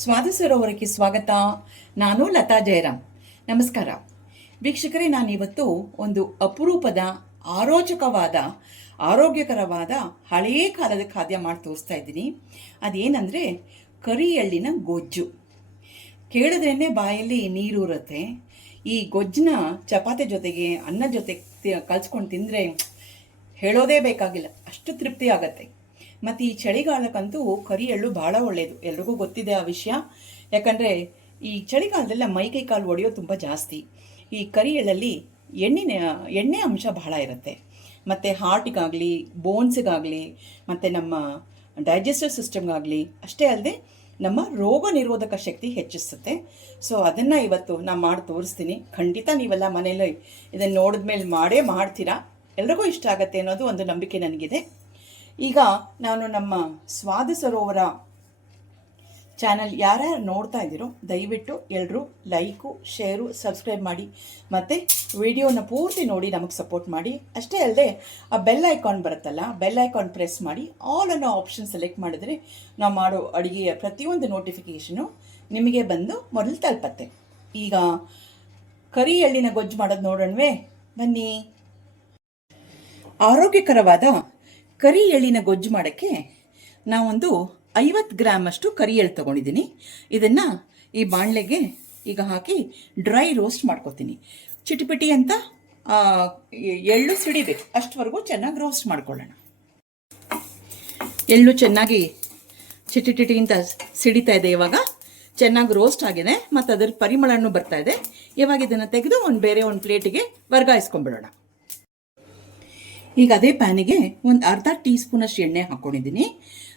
ಸ್ವಾದ ಸರೋವರಕ್ಕೆ ಸ್ವಾಗತ. ನಾನು ಲತಾ ಜಯರಾಮ್. ನಮಸ್ಕಾರ ವೀಕ್ಷಕರೇ. ನಾನಿವತ್ತು ಒಂದು ಅಪರೂಪದ ಆರೋಚಕವಾದ ಆರೋಗ್ಯಕರವಾದ ಹಳೆಯ ಕಾಲದ ಖಾದ್ಯ ಮಾಡಿ ತೋರಿಸ್ತಾ ಇದ್ದೀನಿ. ಅದೇನೆಂದರೆ ಕರಿ ಎಳ್ಳಿನ ಗೊಜ್ಜು. ಕೇಳಿದ್ರೇ ಬಾಯಲ್ಲಿ ನೀರೂರುತ್ತೆ. ಈ ಗೊಜ್ಜನ್ನ ಚಪಾತಿ ಜೊತೆಗೆ ಅನ್ನ ಜೊತೆ ಕಲ್ಸ್ಕೊಂಡು ತಿಂದರೆ ಹೇಳೋದೇ ಬೇಕಾಗಿಲ್ಲ, ಅಷ್ಟು ತೃಪ್ತಿ ಆಗತ್ತೆ. ಮತ್ತು ಈ ಚಳಿಗಾಲಕ್ಕಂತೂ ಕರಿ ಎಳ್ಳು ಭಾಳ ಒಳ್ಳೆಯದು, ಎಲ್ರಿಗೂ ಗೊತ್ತಿದೆ ಆ ವಿಷಯ. ಯಾಕಂದರೆ ಈ ಚಳಿಗಾಲದಲ್ಲ ಮೈಕೈ ಕಾಲು ಒಡೆಯೋದು ತುಂಬ ಜಾಸ್ತಿ. ಈ ಕರಿ ಎಳ್ಳಲ್ಲಿ ಎಣ್ಣೆ ಅಂಶ ಬಹಳ ಇರುತ್ತೆ. ಮತ್ತು ಹಾರ್ಟಿಗಾಗಲಿ, ಬೋನ್ಸಿಗಾಗಲಿ, ಮತ್ತು ನಮ್ಮ ಡೈಜೆಸ್ಟಿವ್ ಸಿಸ್ಟಮ್ಗಾಗಲಿ, ಅಷ್ಟೇ ಅಲ್ಲದೆ ನಮ್ಮ ರೋಗ ನಿರೋಧಕ ಶಕ್ತಿ ಹೆಚ್ಚಿಸುತ್ತೆ. ಸೊ ಅದನ್ನು ಇವತ್ತು ನಾನು ಮಾಡಿ ತೋರಿಸ್ತೀನಿ. ಖಂಡಿತ ನೀವೆಲ್ಲ ಮನೇಲಿ ಇದನ್ನು ನೋಡಿದ ಮೇಲೆ ಮಾಡ್ತೀರಾ. ಎಲ್ರಿಗೂ ಇಷ್ಟ ಆಗುತ್ತೆ ಅನ್ನೋದು ಒಂದು ನಂಬಿಕೆ ನನಗಿದೆ. ಈಗ ನಾನು ನಮ್ಮ ಸ್ವಾದ ಸರೋವರ ಚಾನಲ್ ಯಾರ್ಯಾರು ನೋಡ್ತಾ ಇದ್ದೀರೋ ದಯವಿಟ್ಟು ಎಲ್ಲರೂ ಲೈಕು, ಶೇರು, ಸಬ್ಸ್ಕ್ರೈಬ್ ಮಾಡಿ ಮತ್ತು ವಿಡಿಯೋನ ಪೂರ್ತಿ ನೋಡಿ ನಮಗೆ ಸಪೋರ್ಟ್ ಮಾಡಿ. ಅಷ್ಟೇ ಅಲ್ಲದೆ ಆ ಬೆಲ್ ಐಕಾನ್ ಬರುತ್ತಲ್ಲ, ಬೆಲ್ ಐಕಾನ್ ಪ್ರೆಸ್ ಮಾಡಿ ಆಲ್ ಅನ್ನೋ ಆಪ್ಷನ್ ಸೆಲೆಕ್ಟ್ ಮಾಡಿದ್ರೆ ನಾವು ಮಾಡೋ ಅಡುಗೆಯ ಪ್ರತಿಯೊಂದು ನೋಟಿಫಿಕೇಷನು ನಿಮಗೆ ಬಂದು ಮೊದಲು ತಲುಪತ್ತೆ. ಈಗ ಕರಿ ಎಳ್ಳಿನ ಗೊಜ್ಜು ಮಾಡೋದು ನೋಡೋಣವೇ, ಬನ್ನಿ. ಆರೋಗ್ಯಕರವಾದ ಕರಿ ಎಳ್ಳಿನ ಗೊಜ್ಜು ಮಾಡೋಕ್ಕೆ ನಾವೊಂದು 50 ಗ್ರಾಮಷ್ಟು ಕರಿ ಎಳ್ಳು ತೊಗೊಂಡಿದ್ದೀನಿ. ಇದನ್ನು ಈ ಬಾಣಲೆಗೆ ಈಗ ಹಾಕಿ ಡ್ರೈ ರೋಸ್ಟ್ ಮಾಡ್ಕೊತೀನಿ. ಚಿಟಿಪಿಟಿ ಅಂತ ಎಳ್ಳು ಸಿಡಿಬೇಕು, ಅಷ್ಟವರೆಗೂ ಚೆನ್ನಾಗಿ ರೋಸ್ಟ್ ಮಾಡ್ಕೊಳ್ಳೋಣ. ಎಳ್ಳು ಚೆನ್ನಾಗಿ ಚಿಟಿಟಿಟಿ ಅಂತ ಸಿಡಿತಾ ಇದೆ. ಇವಾಗ ಚೆನ್ನಾಗಿ ರೋಸ್ಟ್ ಆಗಿದೆ ಮತ್ತು ಅದರ ಪರಿಮಳನೂ ಬರ್ತಾ ಇದೆ. ಇವಾಗ ಇದನ್ನು ತೆಗೆದು ಬೇರೆ ಒಂದು ಪ್ಲೇಟಿಗೆ ವರ್ಗಾಯಿಸ್ಕೊಂಡ್ಬಿಡೋಣ. ಈಗ ಅದೇ ಪ್ಯಾನಿಗೆ ಒಂದು ಅರ್ಧ ಟೀ ಸ್ಪೂನಷ್ಟು ಎಣ್ಣೆ ಹಾಕ್ಕೊಂಡಿದ್ದೀನಿ.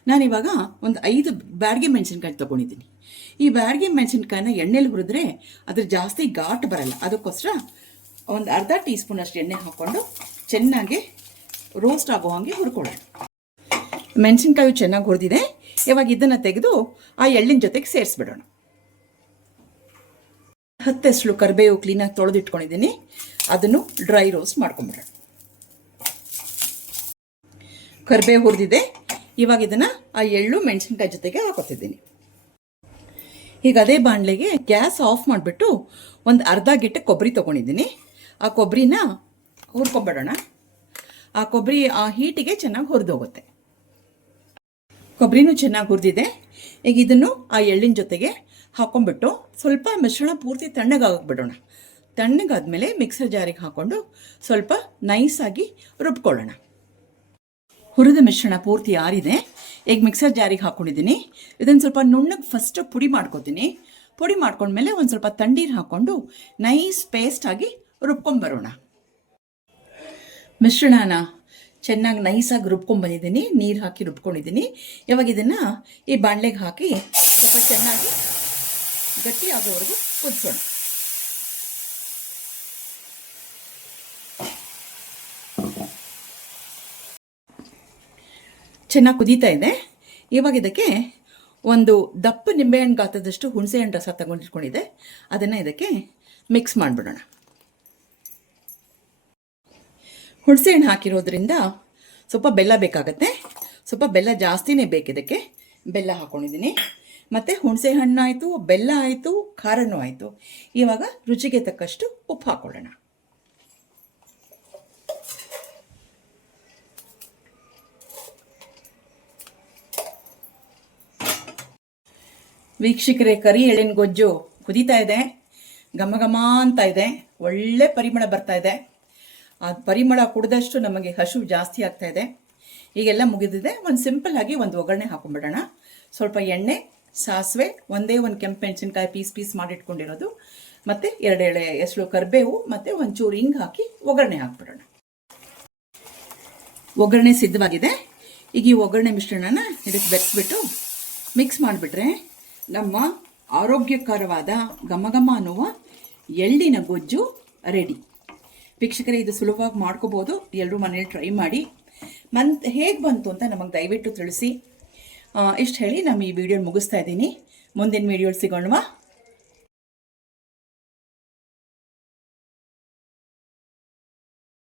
ನಾನಿವಾಗ ಒಂದು 5 ಬ್ಯಾಡಗಿ ಮೆಣಸಿನ್ಕಾಯಿ ತೊಗೊಂಡಿದ್ದೀನಿ. ಈ ಬ್ಯಾಡಗಿ ಮೆಣಸಿನ್ಕಾಯಿನ ಎಣ್ಣೆಲಿ ಹುರಿದ್ರೆ ಅದ್ರ ಜಾಸ್ತಿ ಘಾಟ್ ಬರಲ್ಲ. ಅದಕ್ಕೋಸ್ಕರ ಒಂದು ಅರ್ಧ ಟೀ ಸ್ಪೂನಷ್ಟು ಎಣ್ಣೆ ಹಾಕ್ಕೊಂಡು ಚೆನ್ನಾಗಿ ರೋಸ್ಟ್ ಆಗೋ ಹಾಗೆ ಹುರ್ಕೊಳ್ಳೋಣ. ಮೆಣಸಿನ್ಕಾಯಿ ಚೆನ್ನಾಗಿ ಹುರಿದಿದೆ. ಇವಾಗ ಇದನ್ನು ತೆಗೆದು ಆ ಎಳ್ಳಿನ ಜೊತೆಗೆ ಸೇರಿಸ್ಬಿಡೋಣ. 10 ಎಸಳು ಕರಿಬೇವು ಕ್ಲೀನಾಗಿ ತೊಳೆದಿಟ್ಕೊಂಡಿದ್ದೀನಿ. ಅದನ್ನು ಡ್ರೈ ರೋಸ್ಟ್ ಮಾಡ್ಕೊಂಬಿಡೋಣ. ಕರಿಬೇವು ಹುರಿದಿದೆ. ಇವಾಗ ಇದನ್ನು ಆ ಎಳ್ಳು ಮೆಣಸಿನ್ಕಾಯಿ ಜೊತೆಗೆ ಹಾಕೋತಿದ್ದೀನಿ. ಈಗ ಅದೇ ಬಾಣಲೆಗೆ ಗ್ಯಾಸ್ ಆಫ್ ಮಾಡಿಬಿಟ್ಟು ಒಂದು ಅರ್ಧ ಗಿಟ್ಟ ಕೊಬ್ಬರಿ ತೊಗೊಂಡಿದ್ದೀನಿ. ಆ ಕೊಬ್ಬರಿನ ಹುರ್ಕೊಂಬಿಡೋಣ. ಆ ಕೊಬ್ಬರಿ ಆ ಹೀಟಿಗೆ ಚೆನ್ನಾಗಿ ಹುರಿದೋಗುತ್ತೆ. ಕೊಬ್ಬರಿನೂ ಚೆನ್ನಾಗಿ ಹುರಿದಿದೆ. ಈಗ ಇದನ್ನು ಆ ಎಳ್ಳಿನ ಜೊತೆಗೆ ಹಾಕೊಂಡ್ಬಿಟ್ಟು ಸ್ವಲ್ಪ ಮಿಶ್ರಣ ಪೂರ್ತಿ ತಣ್ಣಗಾಗ್ಬಿಡೋಣ. ತಣ್ಣಗಾದ್ಮೇಲೆ ಮಿಕ್ಸರ್ ಜಾರಿಗೆ ಹಾಕ್ಕೊಂಡು ಸ್ವಲ್ಪ ನೈಸಾಗಿ ರುಬ್ಕೊಳ್ಳೋಣ. ಹುರಿದ ಮಿಶ್ರಣ ಪೂರ್ತಿ ಆರಿದೆ. ಈಗ ಮಿಕ್ಸರ್ ಜಾರಿಗೆ ಹಾಕ್ಕೊಂಡಿದ್ದೀನಿ. ಇದನ್ನು ಸ್ವಲ್ಪ ನುಣ್ಣಗೆ ಫಸ್ಟ್ ಪುಡಿ ಮಾಡ್ಕೊತೀನಿ. ಪುಡಿ ಮಾಡ್ಕೊಂಡ್ಮೇಲೆ ಒಂದು ಸ್ವಲ್ಪ ತಣ್ಣೀರು ಹಾಕ್ಕೊಂಡು ನೈಸ್ ಪೇಸ್ಟಾಗಿ ರುಬ್ಕೊಂಬರೋಣ. ಮಿಶ್ರಣನ ಚೆನ್ನಾಗಿ ನೈಸಾಗಿ ರುಬ್ಕೊಂಡ್ಬಂದಿದ್ದೀನಿ. ನೀರು ಹಾಕಿ ರುಬ್ಕೊಂಡಿದ್ದೀನಿ. ಇವಾಗ ಇದನ್ನು ಈ ಬಾಣಲೆಗೆ ಹಾಕಿ ಸ್ವಲ್ಪ ಚೆನ್ನಾಗಿ ಗಟ್ಟಿ ಆಗೋವರೆಗೂ ಕುದಿಸೋಣ. ಚೆನ್ನಾಗಿ ಕುದೀತಾ ಇದೆ. ಇವಾಗ ಇದಕ್ಕೆ ಒಂದು ದಪ್ಪ ನಿಂಬೆಹಣ್ಣು ಗಾತ್ರದಷ್ಟು ಹುಣಸೆಹಣ್ಣು ರಸ ತಗೊಂಡಿಟ್ಕೊಂಡಿದೆ. ಅದನ್ನು ಇದಕ್ಕೆ ಮಿಕ್ಸ್ ಮಾಡಿಬಿಡೋಣ. ಹುಣಸೆಹಣ್ಣು ಹಾಕಿರೋದ್ರಿಂದ ಸ್ವಲ್ಪ ಬೆಲ್ಲ ಬೇಕಾಗತ್ತೆ. ಸ್ವಲ್ಪ ಬೆಲ್ಲ ಜಾಸ್ತಿನೇ ಬೇಕಿದಕ್ಕೆ. ಬೆಲ್ಲ ಹಾಕ್ಕೊಂಡಿದ್ದೀನಿ. ಮತ್ತು ಹುಣಸೆ ಹಣ್ಣು ಆಯಿತು, ಬೆಲ್ಲ ಆಯಿತು, ಖಾರನೂ ಆಯಿತು. ಇವಾಗ ರುಚಿಗೆ ತಕ್ಕಷ್ಟು ಉಪ್ಪು ಹಾಕ್ಕೊಳ್ಳೋಣ. ವೀಕ್ಷಕರೇ, ಕರಿ ಎಳ್ಳಿನ ಗೊಜ್ಜು ಕುದೀತಾ ಇದೆ. ಘಮ ಘಮ ಅಂತ ಇದೆ. ಒಳ್ಳೆ ಪರಿಮಳ ಬರ್ತಾ ಇದೆ. ಆ ಪರಿಮಳ ಕುಡಿದಷ್ಟು ನಮಗೆ ಹಸಿವು ಜಾಸ್ತಿ ಆಗ್ತಾ ಇದೆ. ಈಗೆಲ್ಲ ಮುಗಿದಿದೆ. ಒಂದು ಸಿಂಪಲ್ ಆಗಿ ಒಂದು ಒಗ್ಗರಣೆ ಹಾಕೊಂಡ್ಬಿಡೋಣ. ಸ್ವಲ್ಪ ಎಣ್ಣೆ, ಸಾಸಿವೆ, ಒಂದೇ ಒಂದು ಕೆಂಪು ಮೆಣಸಿನ್ಕಾಯಿ ಪೀಸ್ ಮಾಡಿಟ್ಕೊಂಡಿರೋದು, ಮತ್ತು 2 ಎಸಳು ಕರಿಬೇವು ಮತ್ತು ಒಂಚೂರು ಹಿಂಗೆ ಹಾಕಿ ಒಗ್ಗರಣೆ ಹಾಕ್ಬಿಡೋಣ. ಒಗ್ಗರಣೆ ಸಿದ್ಧವಾಗಿದೆ. ಈಗ ಈ ಒಗ್ಗರಣೆ ಮಿಶ್ರಣನ ಇದಕ್ಕೆ ಬೆರೆಸ್ಬಿಟ್ಟು ಮಿಕ್ಸ್ ಮಾಡಿಬಿಟ್ರೆ ನಮ್ಮ ಆರೋಗ್ಯಕರವಾದ ಘಮ ಅನ್ನುವ ಎಳ್ಳಿನ ಗೊಜ್ಜು ರೆಡಿ. ವೀಕ್ಷಕರೇ, ಇದು ಸುಲಭವಾಗಿ ಮಾಡ್ಕೋಬೋದು. ಎಲ್ಲರೂ ಮನೇಲಿ ಟ್ರೈ ಮಾಡಿ. ಹೇಗೆ ಬಂತು ಅಂತ ನಮಗೆ ದಯವಿಟ್ಟು ತಿಳಿಸಿ. ಇಷ್ಟು ಹೇಳಿ ನಮ್ಮ ಈ ವಿಡಿಯೋ ಮುಗಿಸ್ತಾ ಇದ್ದೀನಿ. ಮುಂದಿನ ವಿಡಿಯೋಲಿ ಸಿಗೋಣವಾ.